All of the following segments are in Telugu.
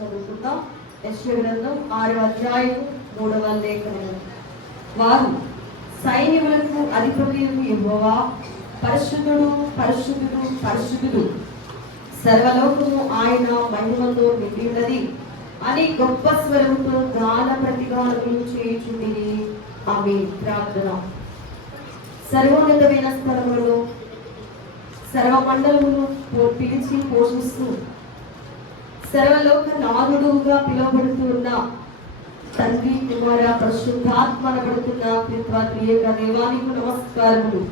చదువుకుందాం. యెషయా గ్రంథం 6వ అధ్యాయం 3వ లేఖనం. వారు సైన్యములకు అధిపతియగు యెహోవా పరిశుద్ధుడు పరిశుద్ధుడు పరిశుద్ధుడు, సర్వలోకము ఆయన మహిమతో నిండి ఉన్నది అని గొప్ప స్వరముతో గాన ప్రతిగానములు చేయుచుండిరి. ఆమేన్. ప్రార్థన. సర్వోన్నతమైన స్థలములలో సర్వమండలమును పిలిచి పోషిస్తూ సర్వలోక నాథుడుగా పిలువబడుతూ ఉన్న తండ్రి కుమార పరిశుద్ధాత్మ అనబడుతున్న త్రిత్వాత్రియేక దేవానికి నమస్కారములు.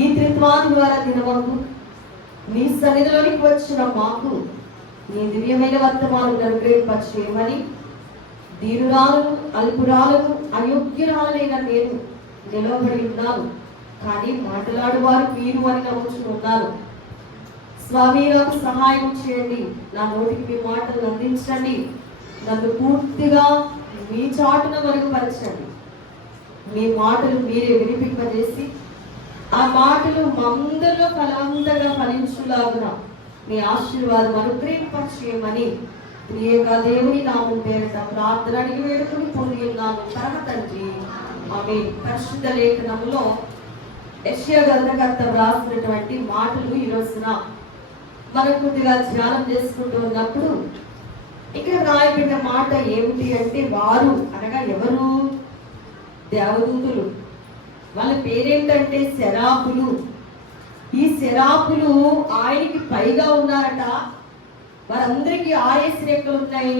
ఈ త్రిత్వాది ద్వారా దినమందు నీ సన్నిధిలోనికి వచ్చిన మాకు నీ దివ్యమైన వర్తమానం అనుగ్రహింపచేయమని దీనురాలను అల్పురాలను అయోగ్యురాలనైన నేను నిలవబడి ఉన్నాను, కానీ మాట్లాడువారు మీరు అని నమ్ముచున్నాను. స్వామి, నాకు సహాయం చేయండి. నా నోటికి మీ మాటలు అందించండి. నన్ను పూర్తిగా మీ చాటున మరుగుపరచండి. మీ మాటలు మీరే వినిపింపజేసి ఆ మాటలు మందరిలో ఫలవంతంగా ఫలించులాగున మీ ఆశీర్వాదం అనుగ్రహింపచేయమని ప్రియేక దేవుని నామం పేరిట ప్రార్థన అడిగి వేడుకుని పొంది ఉన్నాను పరమ తండ్రి. ఆమేన్. పరిశుద్ధ లేఖనంలో యెషయా గ్రంథకర్త వ్రాసినటువంటి మాటలు ఈ రోజున మనం కొద్దిగా ధ్యానం చేసుకుంటూ ఉన్నప్పుడు ఇక్కడ రాయబడిన మాట ఏమిటి అంటే, వారు అనగా ఎవరు? దేవదూతులు. వాళ్ళ పేరేంటంటే శరాపులు. ఈ శరాపులు ఆయనకి పైగా ఉన్నారట. వారందరికీ 6 రెక్కలు ఉన్నాయి.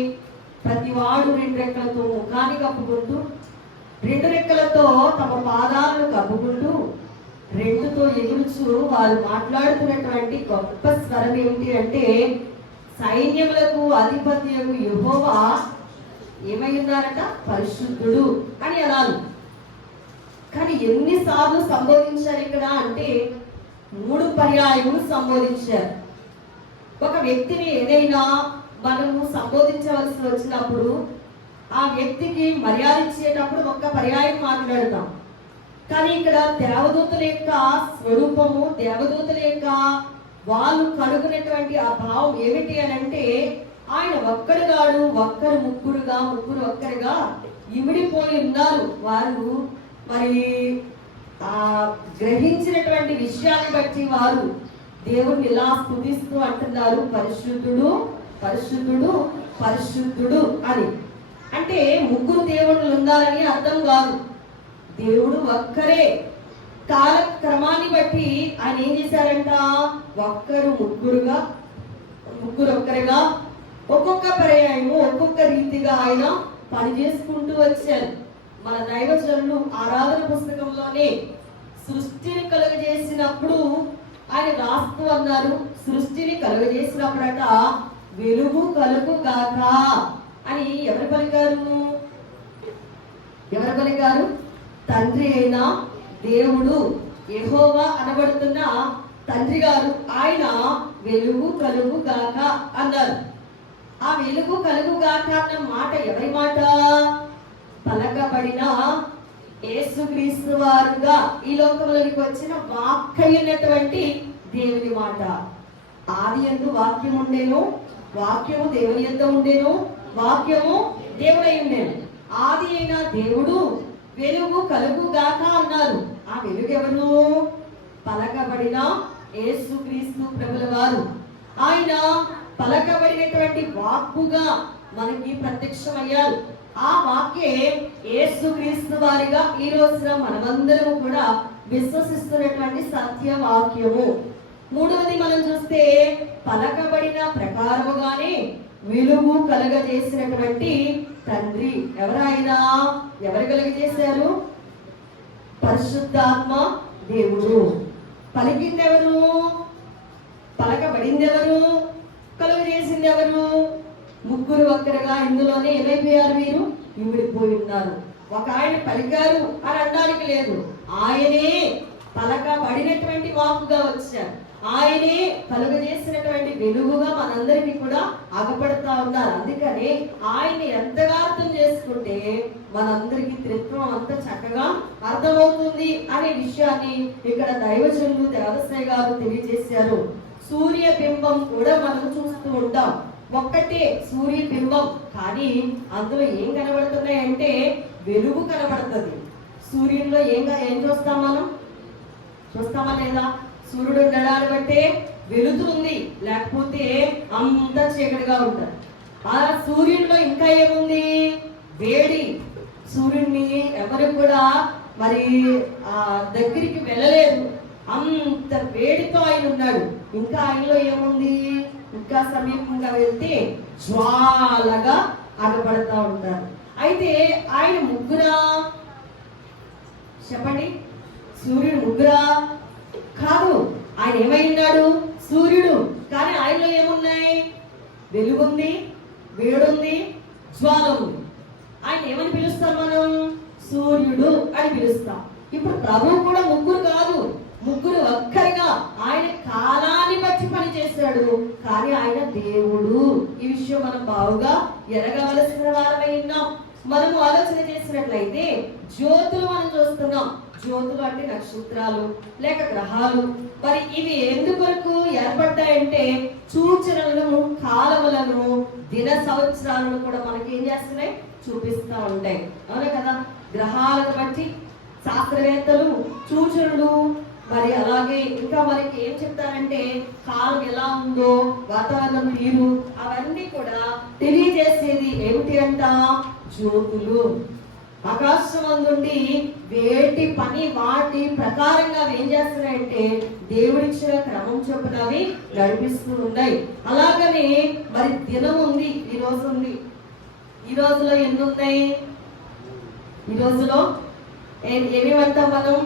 ప్రతి వాడు 2 రెక్కలతో ముఖాన్ని కప్పుకుంటూ, 2 రెక్కలతో తమ పాదాలను కప్పుకుంటూ, 2తో ఎగురుచు వారు మాట్లాడుతున్నటువంటి గొప్ప స్వరం ఏమిటి అంటే, సైన్యములకు అధిపతియగు యెహోవా ఏమై ఉన్నారట? పరిశుద్ధుడు అని అనాలి. కానీ ఎన్నిసార్లు సంబోధించారు ఇక్కడ అంటే 3 పర్యాయములు సంబోధించారు. ఒక వ్యక్తిని ఏదైనా మనము సంబోధించవలసి వచ్చినప్పుడు ఆ వ్యక్తికి మర్యాద ఇచ్చేటప్పుడు ఒక్క పర్యాయం మాట్లాడతాం. కానీ ఇక్కడ దేవదూతల యొక్క స్వరూపము, దేవదూతల యొక్క వాళ్ళు కనుగొనేటువంటి ఆ భావం ఏమిటి అని అంటే, ఆయన ఒక్కడుగాడు, ఒక్కరు ముగ్గురుగా, ముగ్గురు ఒక్కరుగా ఇమిడిపోయి ఉన్నారు. వారు మరి గ్రహించినటువంటి విషయాన్ని బట్టి వారు దేవుడిని ఇలా స్తుతిస్తూ అంటున్నారు, పరిశుద్ధుడు పరిశుద్ధుడు పరిశుద్ధుడు అని. అంటే ముగ్గురు దేవుళ్ళు ఉన్నారని అర్థం కాదు. దేవుడు ఒక్కరే. కాలక్రమాన్ని బట్టి ఆయన ఏం చేశారంట? ఒక్కరు ముగ్గురుగా, ముగ్గురు ఒక్కరుగా, ఒక్కొక్క పర్యాయము ఒక్కొక్క రీతిగా ఆయన పని చేసుకుంటూ వచ్చారు. మన దైవజనులు ఆరాధన పుస్తకంలోనే సృష్టిని కలుగజేసినప్పుడు ఆయన రాస్తూ అన్నారు, సృష్టిని కలుగజేసినప్పుడట వెలుగు కలుగు గాక అని ఎవరు పలికారు? ఎవరు పలికారు? తండ్రి అయిన దేవుడు, యెహోవా అనబడుతున్న తండ్రి గారు ఆయన వెలుగు కలుగు గాక అన్నారు. ఆ వెలుగు కలుగు గాక అన్న మాట ఎవరి మాట? పలకబడిన యేసుక్రీస్తు వారుగా ఈ లోకంలోనికి వచ్చిన వాక్యమైనటువంటి దేవుని మాట. ఆది యందు వాక్యం ఉండేను, వాక్యము దేవుని యందు ఉండేను, వాక్యము దేవుడై ఉండేను. ఆది అయిన దేవుడు వెలుగు కలుగు గాక అన్నారు. ఆ వెలుగు ఎవరు? పలకబడిన యేసుక్రీస్తు ప్రభుల వారు. ఆయన పలకబడినటువంటి వాక్కుగా మనకి ప్రత్యక్షమయ్యారు. ఆ వాక్యే యేసుక్రీస్తు వారిగా ఈ రోజున మనమందరము కూడా విశ్వసిస్తున్నటువంటి సత్యవాక్యము. 3వది మనం చూస్తే, పలకబడిన ప్రకారముగానే వెలుగు కలగజేసినటువంటి తండ్రి. ఎవరైనా ఎవరు కలుగజేశారు? పరిశుద్ధాత్మ దేవుడు. పలికింది ఎవరు? పలకబడింది ఎవరు? కలుగజేసింది ఎవరు? ముగ్గురు ఒక్కరుగా ఇందులోనే ఏమైపోయారు? మీరు ఇమిడిపోయి ఉన్నారు. ఒక ఆయన పలికారు అని అనడానికి లేదు, ఆయనే పలకబడినటువంటి వాక్కుగా వచ్చారు. ఆయనే కలుగజేసినటువంటి వెలుగుగా మనందరికీ కూడా అగపడతా ఉన్నారు. అందుకనే ఆయన్ని ఎంతగా అర్థం చేసుకుంటే మనందరికీ త్రిత్వం అంత చక్కగా అర్థమవుతుంది అనే విషయాన్ని ఇక్కడ దైవజనులు దేవసాయి గారు తెలియజేశారు. సూర్య బింబం కూడా మనం చూస్తూ ఉంటాం. ఒక్కటే సూర్యబింబం, కానీ అందులో ఏం కనబడుతున్నాయంటే వెలుగు కనబడుతుంది. సూర్యుల్లో ఏం చూస్తాం మనం? చూస్తామా లేదా? సూర్యుడు ఉండడాన్ని బట్టే వెలుతుంది, లేకపోతే అంత చీకటిగా ఉంటుంది. ఆ సూర్యుడిలో ఇంకా ఏముంది? వేడి. సూర్యుడిని ఎవరు కూడా మరి ఆ దగ్గరికి వెళ్ళలేదు, అంత వేడితో ఆయన ఉన్నాడు. ఇంకా ఆయనలో ఏముంది? ఇంకా సమీపంగా వెళ్తే జ్వాలగా అగపడతా ఉంటారు. అయితే ఆయన ముగ్గురా? చెప్పండి. సూర్యుడు ముగ్గురా? కాదు. ఆయన ఏమై ఉన్నాడు? సూర్యుడు. కానీ ఆయనలో ఏమున్నాయి? వెలుగుంది, వేడుంది, జ్వాల ఉంది. ఆయన ఏమని పిలుస్తాం మనం? సూర్యుడు అని పిలుస్తాం. ఇప్పుడు ప్రభువు కూడా ముగ్గురు కాదు, ముగ్గురు ఒక్కరిగా. ఆయన కాలాన్ని బట్టి పని చేశాడు, కానీ ఆయన దేవుడు. ఈ విషయం మనం బావుగా ఎరగవలసిన వారమై ఉన్నాం. మనము ఆలోచన చేసినట్లయితే జ్యోతులు మనం చూస్తున్నాం. జ్యోతులు అంటే నక్షత్రాలు లేక గ్రహాలు. మరి ఇవి ఎందుకొరకు ఏర్పడ్డాయంటే సూచనలను, కాలములను, దిన సంవత్సరాలను కూడా మనకి ఏం చేస్తున్నాయి? చూపిస్తూ ఉంటాయి. అవునా కదా? గ్రహాలను బట్టి శాస్త్రవేత్తలు సూచనలు, మరి అలాగే ఇంకా మనకి ఏం చెప్తారంటే కాలం ఎలా ఉందో, వాతావరణం తీరు, అవన్నీ కూడా తెలియజేసేది ఏమిటి అంట? జ్యోతులు. ఆకాశం నుండి వేటి పని వాటి ప్రకారంగా ఏం చేస్తున్నాయంటే దేవుడిచ్చిన క్రమం చొప్పున అవి నడిపిస్తూ ఉన్నాయి. అలాగనే మరి దినం ఉంది, ఈ రోజు ఉంది. ఈ రోజులో ఎన్ని ఉన్నాయి? ఈ రోజులో ఏమేమంటాం మనం?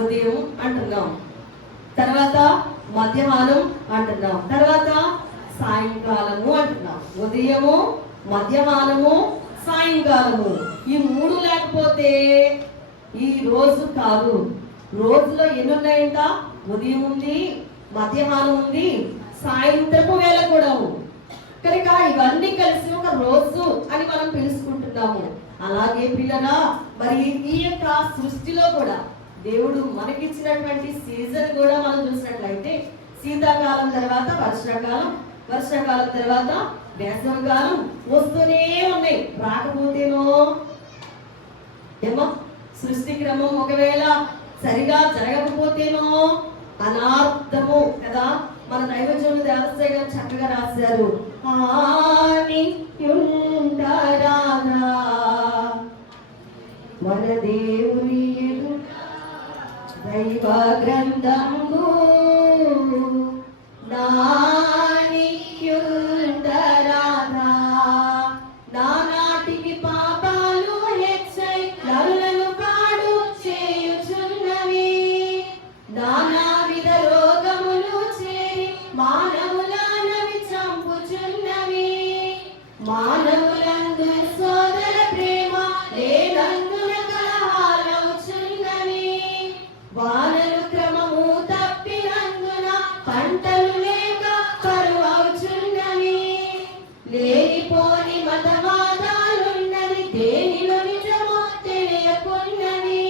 ఉదయం అంటున్నాం, తర్వాత మధ్యాహ్నం అంటున్నాం, తర్వాత సాయంకాలము అంటున్నాం. ఉదయము, మధ్యాహ్నము, సాయంకాలము. ఈ మూడు లేకపోతే ఈ రోజు కాదు. రోజులో ఎన్ని ఉన్నాయంట? ఉదయం ఉంది, మధ్యాహ్నం ఉంది, సాయంత్రపు వేళ కూడా ఉంది. కనుక ఇవన్నీ కలిసి ఒక రోజు అని మనం పిలుచుకుంటున్నాము. అలాగే పిల్లరా, మరి ఈ యొక్క సృష్టిలో కూడా దేవుడు మనకిచ్చినటువంటి సీజన్ కూడా మనం చూసినట్లయితే శీతాకాలం తర్వాత వర్షాకాలం, వర్షాకాలం తర్వాత వేసవికాలం వస్తూనే ఉన్నాయి. రాకపోతేనో ఏమో సృష్టి క్రమం ఒకవేళ సరిగా జరగకపోతేనో అనార్థము కదా. మన దైవజనులు దేవస్థాయి గారు చక్కగా రాశారు. మన దేవుని దైవ గ్రంథము నానాటికి పాపాలు హెచ్చై నరులను పాడు చేయుచున్నవి. నానావిధ రోగములు చేరి మానవులనవి చంపుచున్నవి. మానవులందు సోదర ప్రేమ లేనందున కలహాలవుచున్నవి. వానలు క్రమము తప్పినందున పంటలు లేక కరువవుచున్నవి. లేనిపోని మతవాదాలున్నది, దేనిలో నిజమో తెలియకున్నవి.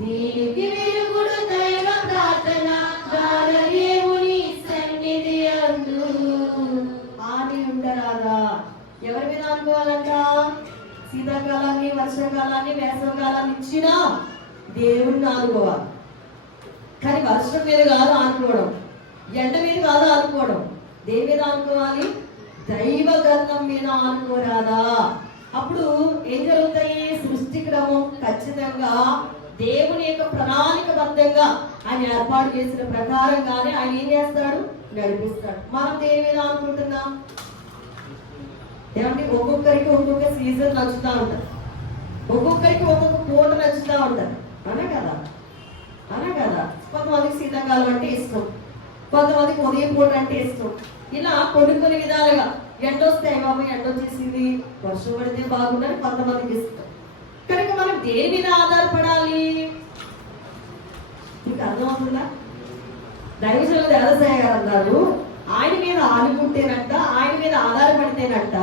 దీనికి వెలుగుడు దైవ ప్రార్థన, దేవుని సన్నిధి అందు ఆని ఉండరాదా? ఎవరి మీద అనుకోవాలంట? శీతాకాలాన్ని, వర్షాకాలాన్ని, వేసవకాలాన్ని ఇచ్చిన దేవుణ్ణి ఆనుకోవాలి. కానీ వర్షం మీద కాదు ఆనుకోవడం, ఎండ మీద కాదు ఆనుకోవడం. దేని మీద ఆనుకోవాలి? దైవ గ్రంథం మీద ఆనుకోరాదా? అప్పుడు ఏం జరుగుతాయి? సృష్టి క్రమం ఖచ్చితంగా దేవుని యొక్క ప్రణాళికబద్ధంగా ఆయన ఏర్పాటు చేసిన ప్రకారంగానే ఆయన ఏం చేస్తాడు? నడిపిస్తాడు. మనం దేని మీద అనుకుంటున్నాం? ఏమంటే ఒక్కొక్కరికి ఒక్కొక్క సీజన్ నచ్చుతూ ఉంటుంది, ఒక్కొక్కరికి ఒక్కొక్క పూట నచ్చుతూ ఉంటుంది. అనే కదా, అనే కదా. కొంతమందికి శీతాకాలం అంటే ఇష్టం, కొంతమందికి ఉదయం పూట అంటే ఇష్టం. ఇలా కొన్ని విధాలుగా ఎండొస్తే బాబు ఎండ వచ్చేసింది, వర్షం పడితే బాగుందని కొంతమందికి ఇష్టం. కనుక మనం దేని మీద ఆధారపడాలి? మీకు అర్థమవుతుందా? దైవజనులు దేవసాయ గారు అన్నారు, ఆయన మీద ఆనుకుంటేనంట, ఆయన మీద ఆధారపడితేనంట.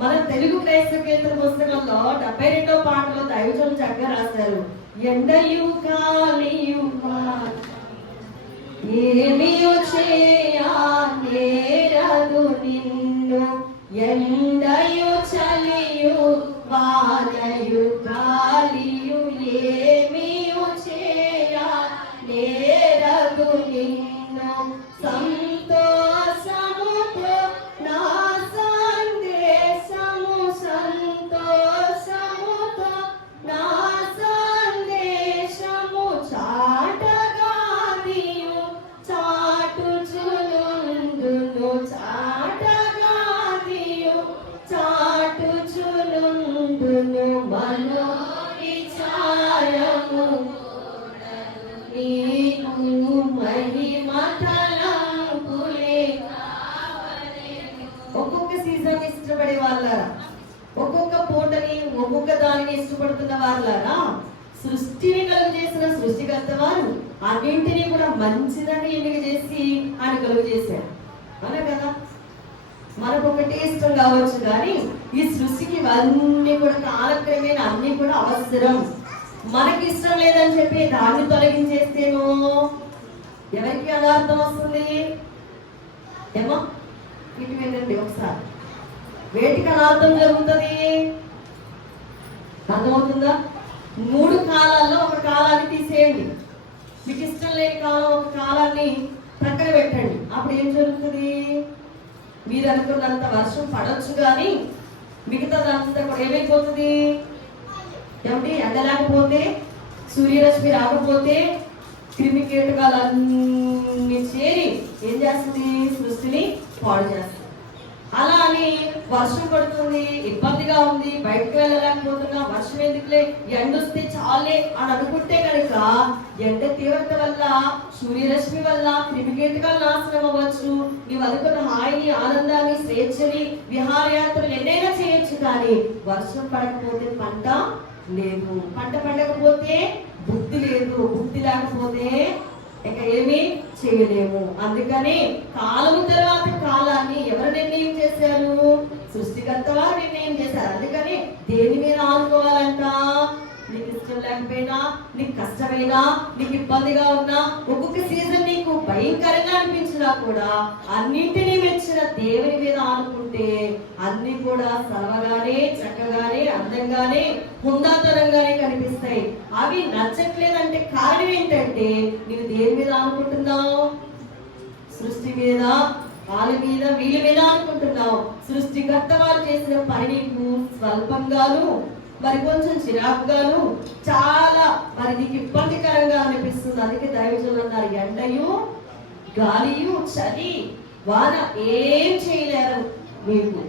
మన తెలుగు క్రైస్తవ కేంద్ర పుస్తకంలో 72వ పాటలో దైవజనులు చక్కగా రాశారు. ఎండయు కాలియు ఏమియో చేయనేరదు నిన్ను ఎండయు చలియు వానయు గాలియు ఏమియు చేయ నేరగు నిన్ను సంతోషముతో నా సందేశము సంతోషముతో నా సందేశము చాటగా నీయు చాటుచునుండును చాటగా నీయు చాటుచునుండును మనో విచారము నీకు మహిమ తలంపులే. ఒక్కొక్క సీజన్ ఇష్టపడే వాళ్ళారా, ఒక్కొక్క పూటని ఒక్కొక్క దానిని ఇష్టపడుతున్న వాళ్ళారా, సృష్టిని కలుగు చేసిన సృష్టికర్త వారు అన్నింటినీ కూడా మంచిదని ఎన్నిక చేసి ఆయన కలుగు చేశారు. అవునా కదా? మనకు ఒకటి ఇష్టం కావచ్చు, కానీ ఈ సృష్టికి ఇవన్నీ కూడా కాలక్రమేణా అన్ని కూడా అవసరం. మనకి ఇష్టం లేదని చెప్పి దాన్ని తొలగించేస్తేనో ఎవరికి అనార్థం వస్తుంది? ఏమో ఇటు వినండి ఒకసారి, వేటికి అనార్థం జరుగుతుంది అర్థమవుతుందా? 3 కాలాల్లో ఒక కాలాన్ని తీసేయండి. మీకు ఇష్టం లేని కాలం ఒక కాలాన్ని ప్రక్కన పెట్టండి. అప్పుడు ఏం జరుగుతుంది? మీరు అనుకున్నంత వర్షం పడవచ్చు, కానీ మిగతాదంతా కూడా ఏమైపోతుంది? ఏమిటి? ఎండలేకపోతే, సూర్యరశ్మి రాకపోతే క్రిమి కీటకాలన్నీ చేరి ఏం చేస్తుంది? సృష్టిని పాడు చేస్తుంది. అలా అని వర్షం పడుతుంది, ఇబ్బందిగా ఉంది, బయటకు వెళ్ళలేకపోతున్నా, వర్షం ఎందుకులే, ఎండ వస్తే చాలే అని అనుకుంటే కనుక ఎండ తీవ్రత వల్ల, సూర్యరశ్మి వల్ల క్రిమికీటకాలు నాశనం అవ్వచ్చు. నీవు అనుకున్న హాయిని, ఆనందాన్ని, స్వేచ్ఛని, విహారయాత్రలు ఎన్నైనా చేయొచ్చు, కానీ వర్షం పడకపోతే పంట లేదు, పంట పండకపోతే బుద్ధి లేదు, బుద్ధి లేకపోతే ఇక ఏమీ చేయలేము. అందుకని కాలము తర్వాత కాలాన్ని ఎవరు నిర్ణయం చేశారు? సృష్టికర్త వారు నిర్ణయం చేశారు. అందుకని దేని మీద ఆనుకోవాలంట? నీకు ఇష్టం లేకపోయినా, నీకు కష్టమైనా, నీకు ఇబ్బందిగా ఉన్నా, ఒక్కొక్క సీజన్ నీకు భయంకరంగా అనిపించినా కూడా అన్నింటినీ మెచ్చిన దేవుని మీద ఆనుకుంటే అన్ని కూడా సర్వగానే, చక్కగానే, అందంగానే, హుందాతనంగానే కనిపిస్తాయి. అవి నచ్చట్లేదంటే కారణం ఏంటంటే నీవు దేని మీద ఆనుకుంటున్నావు? సృష్టి మీద, వాళ్ళ మీద, వీళ్ళ మీద అనుకుంటున్నావు. సృష్టికర్త వారు చేసిన పని నీకు స్వల్పంగాను, మరి కొంచెం చిరాకుగాను, చాలా మరి నీకు ఇబ్బందికరంగా అనిపిస్తుంది. అందుకే దైవజనులు అన్నారు, ఎండయు గాలియు చలి వాన ఏం చేయలేరు, మీకు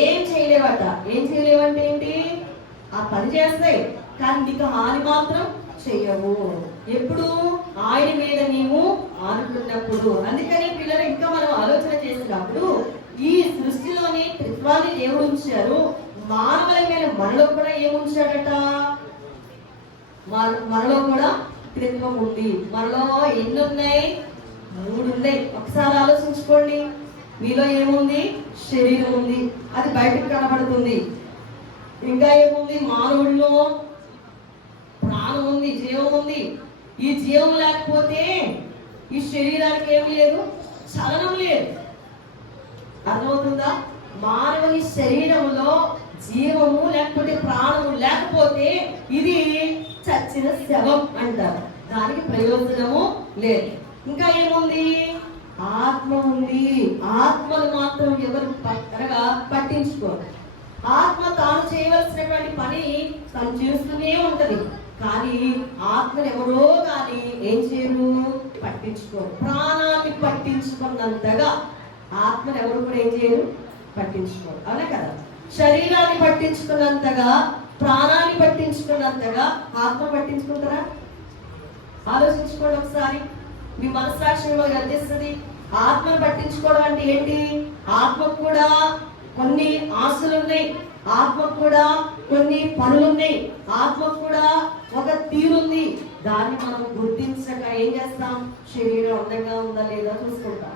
ఏం చేయలేవట. ఏం చేయలేవంటే ఏంటి? ఆ పని చేస్తాయి, కానీ నీకు హాని మాత్రం చెయ్యవు. ఎప్పుడు? ఆయన మీద నీవు ఆనుకున్నప్పుడు. అందుకని పిల్లలు ఇంకా మనం ఆలోచన చేసినప్పుడు ఈ సృష్టిలోని త్రిత్వాన్ని దేవుడు ఉంచారు. మానవులమైన మనలో కూడా ఏముంచాడట? మనలో కూడా త్రిత్వం ఉంది. మనలో ఎన్ని ఉన్నాయి? 3 ఉన్నాయి. ఒకసారి ఆలోచించుకోండి. మీలో ఏముంది? శరీరం ఉంది, అది బయటకు కనబడుతుంది. ఇంకా ఏముంది? మానవుల్లో ప్రాణం ఉంది, జీవం ఉంది. ఈ జీవం లేకపోతే ఈ శరీరానికి ఏమి లేదు, చలనం లేదు. అర్థమవుతుందా? మానవుని శరీరంలో జీవము లేకపోతే ప్రాణము లేకపోతే ఇది చచ్చిన శవం అంటారు. దానికి ప్రయోజనము లేదు. ఇంకా ఏముంది? ఆత్మ ఉంది. ఆత్మను మాత్రం ఎవరు పట్టించుకోరు. ఆత్మ తాను చేయవలసినటువంటి పని తను చేస్తూనే ఉంటది, కానీ ఆత్మను ఎవరో కానీ ఏం చేయరు, పట్టించుకోరు. ప్రాణాన్ని పట్టించుకున్నంతగా ఆత్మను ఎవరు కూడా ఏం చేయరు, పట్టించుకోరు. అవునా కదా? శరీరాన్ని పట్టించుకున్నంతగా, ప్రాణాన్ని పట్టించుకున్నంతగా ఆత్మ పట్టించుకుంటారా? ఆలోచించుకోండి ఒకసారి. మీ మనస్సాక్షి మిమ్మల్ని గర్తిస్తుంది. ఆత్మను పట్టించుకోవడం అంటే ఏంటి? ఆత్మకు కూడా కొన్ని ఆశలు ఉన్నాయి, ఆత్మకు కూడా కొన్ని పనులు ఉన్నాయి, ఆత్మకు కూడా ఒక తీరుంది. దాన్ని మనం గుర్తించక ఏం చేస్తాం? శరీరం అందంగా ఉందా లేదా చూసుకుంటాం,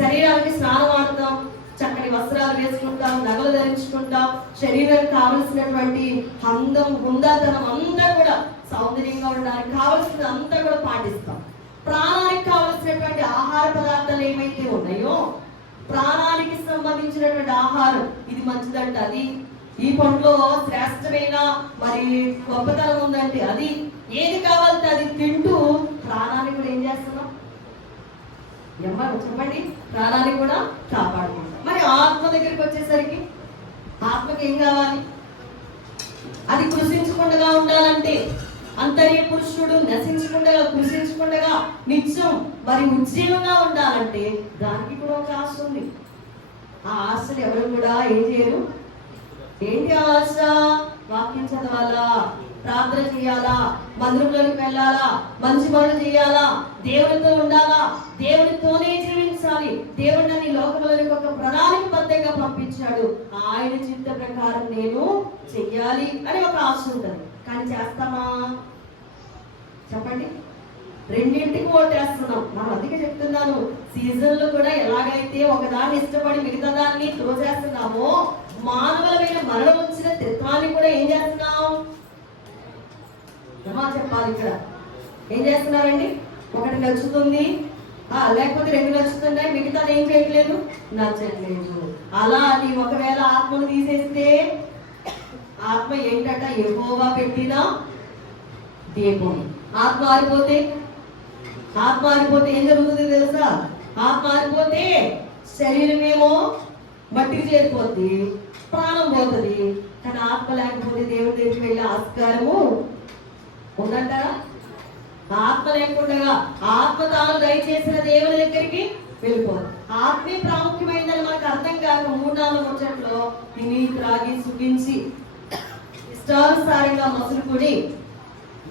శరీరానికి స్నానం ఆడుతాం, చక్కని వస్త్రాలు వేసుకుంటాం, నగలు ధరించుకుంటాం, శరీరానికి కావలసినటువంటి అందం, హుందాతనం అంతా కూడా, సౌందర్యంగా ఉండడానికి కావలసిన అంతా కూడా పాటిస్తాం. ప్రాణానికి కావలసినటువంటి ఆహార పదార్థాలు ఏమైతే ఉన్నాయో ప్రాణానికి సంబంధించినటువంటి ఆహారం ఇది మంచిదంట, అది ఈ పండులో శ్రేష్టమైన మరి గొప్పతనం ఉందంటే అది, ఏది కావాలంటే అది తింటూ ప్రాణాన్ని కూడా ఏం చేస్తున్నాం చెప్పండి, ప్రాణాన్ని కూడా కాపాడుకుంటాం. మరి ఆత్మ దగ్గరికి వచ్చేసరికి ఆత్మకి ఏం కావాలి? అది కృషించకుండా ఉండాలంటే, అంతర్య పురుషుడు నశించకుండా కృషించకుండా నిత్యం మరి ఉజ్జీవంగా ఉండాలంటే దానికి కూడా ఒక ఆశ ఉంది. ఆ ఆశలు ఎవరు కూడా ఏం చేయరు. ఏంటి ఆశ? వాక్యం చదవాలా, ప్రార్థన చేయాలా, మందిరంలోకి వెళ్ళాలా, మంచి పనులు చేయాలా, దేవునితో ఉండాలా, దేవునితోనే జీవించాలి. దేవుడు నన్ను లోకంలోనికి ఒక ప్రణాళికబద్ధంగా పంపించాడు, ఆయన చిత్త ప్రకారం నేను చెయ్యాలి అని ఒక ఆశ ఉంటుంది. కానీ చేస్తామా చెప్పండి? రెండింటికి ఓటేస్తున్నాం మనం. అందుకే చెప్తున్నాను, సీజన్లు కూడా ఎలాగైతే ఒకదాన్ని ఇష్టపడి మిగతా దాన్ని త్రోసేస్తున్నామో, మానవులమైన మరణం వచ్చిన త్రిత్వాన్ని కూడా ఏం చేస్తున్నాం చెప్పాలి. ఇక్కడ ఏం చేస్తున్నారండి? ఒకటి నచ్చుతుంది, లేకపోతే రెండు నచ్చుతున్నాయి, మిగతాది ఏం చేయట్లేదు, నచ్చట్లేదు. అలా అది ఒకవేళ ఆత్మను తీసేస్తే ఆత్మ ఏంటట? యెహోవా పెట్టిన దీపం. ఆత్మ ఆరిపోతే ఏం జరుగుతుంది తెలుసా? ఆత్మ ఆరిపోతే శరీరమేమో మట్టికి చేరిపోద్ది, ప్రాణం పోతుంది. కానీ ఆత్మ లేకపోతే దేవుడి దగ్గరికి వెళ్ళే ఆస్కారము ఉందంటారా? ఆత్మ లేకుండా ఆత్మ తాను దయచేసిన దేవుని దగ్గరికి వెళ్ళిపోదు. ఆత్మే ప్రాముఖ్యమైందని మనకు అర్థం కాక 3-4 ముచ్చట్లో తిని త్రాగి సుఖించి ఇష్టానుసారంగా మసులుకొని